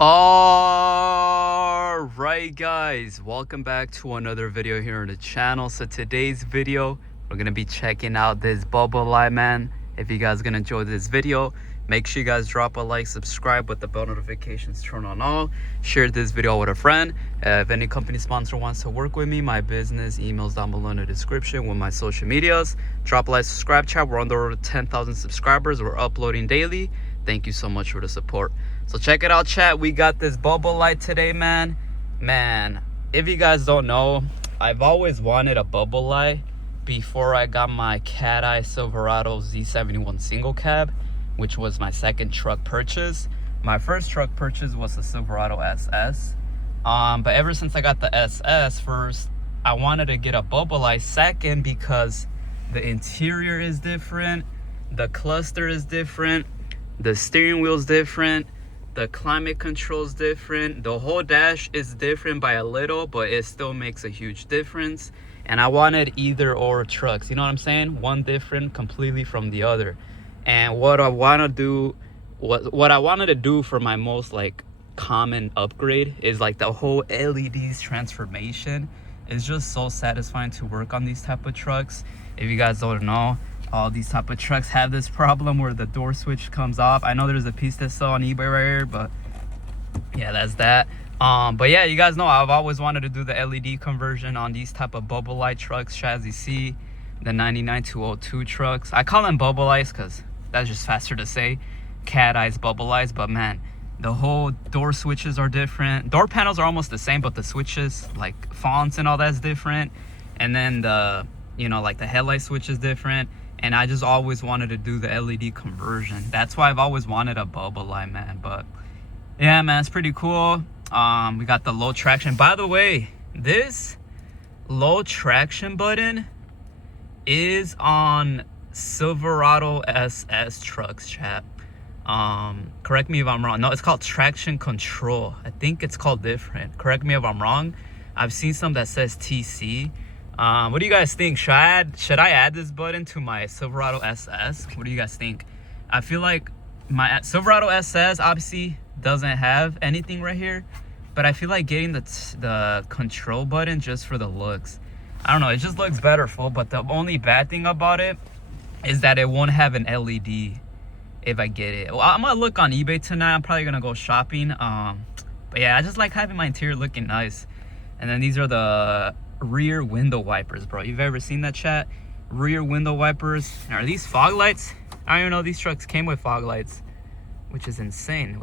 All right, guys, welcome back to another video here on the channel. So today's video, we're gonna be checking out this bubble light, man. If you guys gonna enjoy this video, make sure you guys drop a like, subscribe with the bell notifications turned on all, share this video with a friend. If any company sponsor wants to work with me, my business emails down below in the description with my social medias. Drop a like, subscribe, chat. We're on the road to 10,000 subscribers. We're uploading daily. Thank you so much for the support. So check it out, chat. We got this bubble light today, man. If you guys don't know, I've always wanted a bubble light before I got my cat eye Silverado Z71 single cab, which was my second truck purchase. My first truck purchase was the Silverado SS. But ever since I got the SS first, I wanted to get a bubble light second because the interior is different, the cluster is different, the steering wheel is different, the climate control is different, the whole dash is different by a little, but it still makes a huge difference. And I wanted either or trucks, you know what I'm saying? One different completely from the other. And what I wanted to do for my most like common upgrade is like the whole LEDs transformation. It's just so satisfying to work on these type of trucks. If you guys don't know, all these type of trucks have this problem where the door switch comes off. I know there's a piece that's sold on eBay right here, but yeah, that's that. But yeah, you guys know I've always wanted to do the LED conversion on these type of bubble light trucks. As you see, the 99202 trucks, I call them bubble lights because that's just faster to say. Cat eyes, bubble lights. But man, the whole door switches are different. Door panels are almost the same, but the switches, like fonts and all that's different. And then the, you know, like the headlight switch is different. And I just always wanted to do the LED conversion. That's why I've always wanted a bubble light, man. But yeah, man, it's pretty cool. We got the low traction. By the way, this low traction button is on Silverado SS trucks, chat. Correct me if I'm wrong. No, it's called traction control. I think it's called different. Correct me if I'm wrong. I've seen some that says TC. What do you guys think? Should I add this button to my Silverado SS? What do you guys think? I feel like my Silverado SS obviously doesn't have anything right here, but I feel like getting the control button just for the looks. I don't know, it just looks better full, but the only bad thing about it is that it won't have an LED if I get it. Well, I'm gonna look on eBay tonight. I'm probably gonna go shopping. But yeah, I just like having my interior looking nice. And then these are the rear window wipers, bro. You've ever seen that, chat? Rear window wipers. Are these fog lights? I don't even know these trucks came with fog lights, which is insane.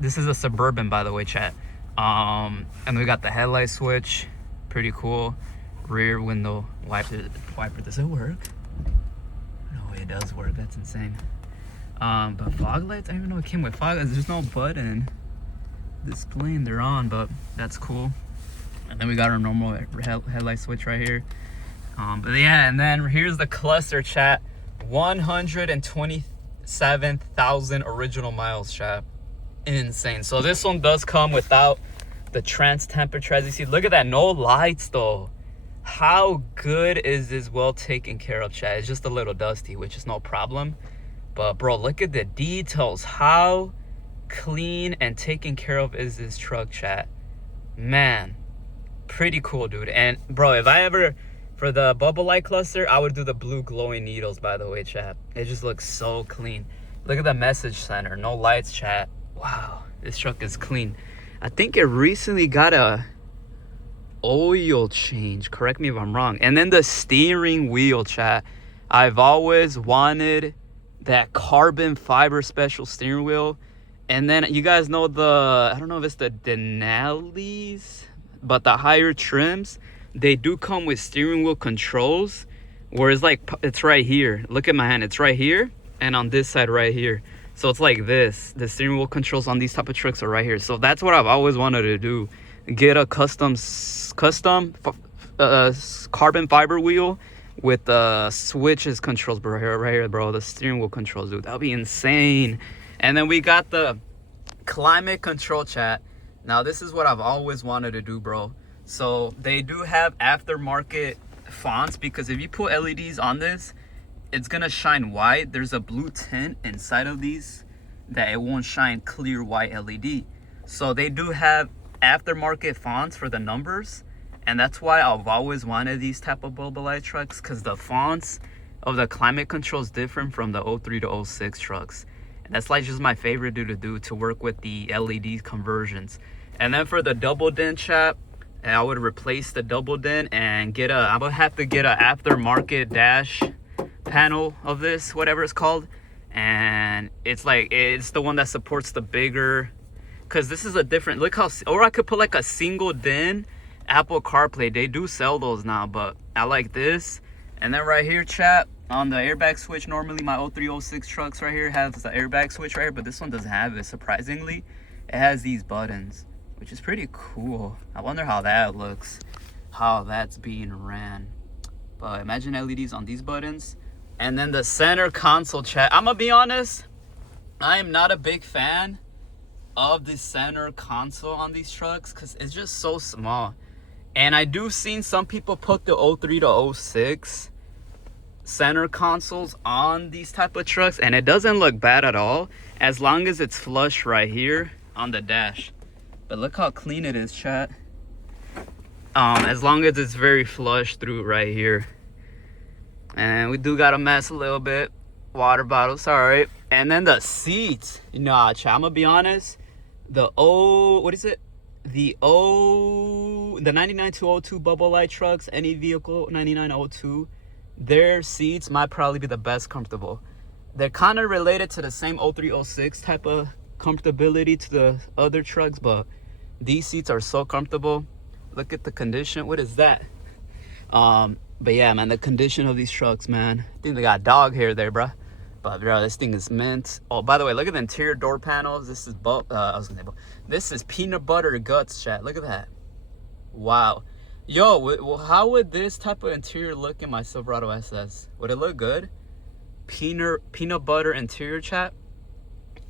This is a Suburban, by the way, chat. And we got the headlight switch. Pretty cool. Rear window wiper. Does it work? No, it does work. That's insane. But fog lights, I don't even know it came with fog lights. There's no button displaying they're on, but that's cool. And then we got our normal headlight switch right here. But yeah, and then here's the cluster, chat. 127,000 original miles, chat. Insane. So this one does come without the trans temperature. As you see, look at that, no lights though. How good is this well taken care of, chat? It's just a little dusty, which is no problem. But bro, look at the details. How clean and taken care of is this truck, chat? Man, pretty cool, dude. And bro, if I ever, for the bubble light cluster, I would do the blue glowing needles, by the way, chat. It just looks so clean. Look at the message center, no lights, chat. Wow, this truck is clean. I think it recently got a oil change. Correct me if I'm wrong. And then the steering wheel, chat. I've always wanted that carbon fiber special steering wheel. And then you guys know the, I don't know if it's the Denali's, but the higher trims, they do come with steering wheel controls, where it's like, it's right here. Look at my hand, it's right here, and on this side right here. So it's like this. The steering wheel controls on these type of trucks are right here. So that's what I've always wanted to do. Get a custom carbon fiber wheel with switches controls, bro. Right here, bro. The steering wheel controls, dude. That'll be insane. And then we got the climate control, chat. Now this is what I've always wanted to do, bro. So they do have aftermarket fonts, because if you put LEDs on this, it's gonna shine white. There's a blue tint inside of these that it won't shine clear white LED. So they do have aftermarket fonts for the numbers, and that's why I've always wanted these type of bulb light trucks, because the fonts of the climate control is different from the 03 to 06 trucks. And that's like just my favorite to work with the LED conversions. And then for the double din, chat, I would replace the double din and I would have to get a aftermarket dash panel of this, whatever it's called. And it's the one that supports the bigger, because this is a different, look how, or I could put like a single din Apple CarPlay. They do sell those now, but I like this. And then right here, chat, on the airbag switch, normally my 03, 06 trucks right here has the airbag switch right here, but this one doesn't have it. Surprisingly, it has these buttons, which is pretty cool. I wonder how that looks, how that's being ran. But imagine LEDs on these buttons. And then the center console, chat, I'm gonna be honest, I am not a big fan of the center console on these trucks because it's just so small. And I do seen some people put the 03 to 06 center consoles on these type of trucks, and it doesn't look bad at all as long as it's flush right here on the dash. But look how clean it is, chat. As long as it's very flush through right here. And we do gotta mess a little bit. Water bottles, all right. And then the seats, chat, I'm gonna be honest, the 99-02 bubble light trucks, any vehicle 99-02, their seats might probably be the best comfortable. They're kind of related to the same 03-06 type of comfortability to the other trucks, but these seats are so comfortable. Look at the condition. What is that? But yeah, man, the condition of these trucks, man. I think they got dog hair there, bro. But bro, this thing is mint. Oh, by the way, look at the interior door panels. This is this is peanut butter guts, chat. Look at that. Wow. Yo, how would this type of interior look in my Silverado SS? Would it look good? Peanut butter interior, chat.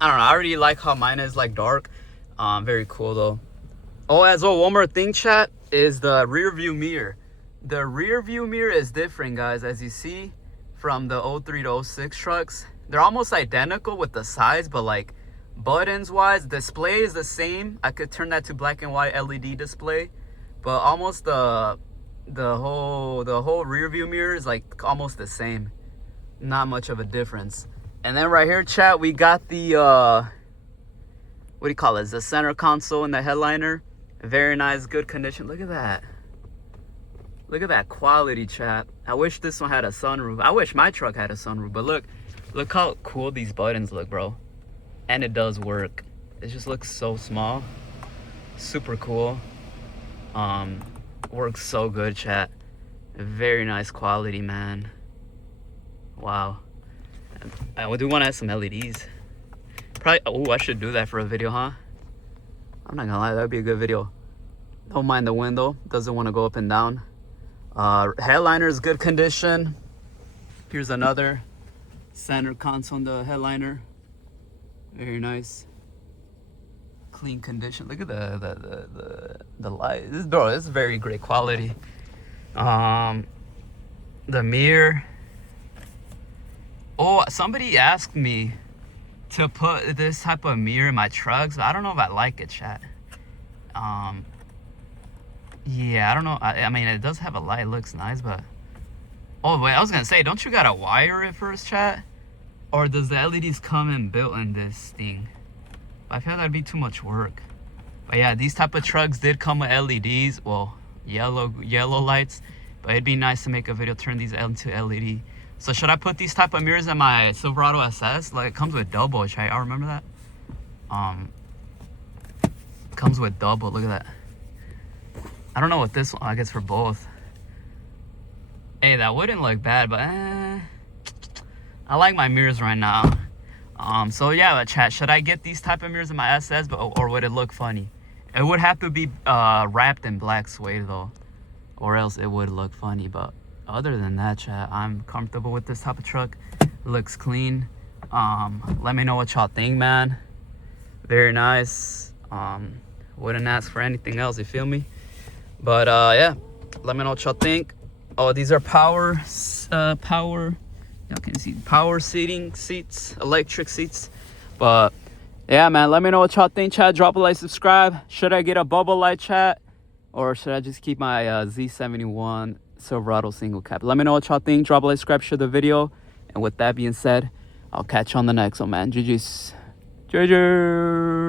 I don't know. I already like how mine is like dark. Very cool though. Oh, as well, one more thing, chat, is the rear view mirror. The rear view mirror is different, guys, as you see from the 03 to 06 trucks. They're almost identical with the size, but like buttons wise, display is the same. I could turn that to black and white LED display, but almost the whole rear view mirror is like almost the same. Not much of a difference. And then right here, chat, we got the what do you call it? The center console and the headliner. Very nice, good condition. Look at that. Look at that quality, chat. I wish this one had a sunroof. I wish my truck had a sunroof, but look how cool these buttons look, bro. And it does work. It just looks so small. Super cool. Works so good, chat. Very nice quality, man. Wow. I do want to add some LEDs. Probably, oh, I should do that for a video, huh? I'm not gonna lie, that would be a good video. Don't mind the window. Doesn't want to go up and down. Headliner is good condition. Here's another center console on the headliner. Very nice, clean condition. Look at the light. This is very great quality. The mirror. Oh, somebody asked me to put this type of mirror in my trucks, but I don't know if I like it, chat. Yeah, I don't know. I mean, it does have a light. It looks nice, but... Oh, wait, I was going to say, don't you got to wire it first, chat? Or does the LEDs come in built in this thing? I feel that'd be too much work. But yeah, these type of trucks did come with LEDs. Well, yellow lights. But it'd be nice to make a video, turn these into LED. So should I put these type of mirrors in my Silverado SS? Like, it comes with double, right? I remember that. Comes with double. Look at that. I don't know what this one, I guess for both. Hey, that wouldn't look bad, but I like my mirrors right now. So yeah, chat, should I get these type of mirrors in my SS, or would it look funny? It would have to be wrapped in black suede though, or else it would look funny. But other than that, chat, I'm comfortable with this type of truck. It looks clean. Let me know what y'all think, man. Very nice. Wouldn't ask for anything else, you feel me? But yeah, let me know what y'all think. Oh, these are power, y'all can see power seats, electric seats. But Yeah, man, let me know what y'all think, chat. Drop a like, subscribe. Should I get a bubble light, chat? Or should I just keep my Z71 Silverado single cab? Let me know what y'all think. Drop a like, subscribe, share the video. And with that being said, I'll catch you on the next one, man. GG's. JJ.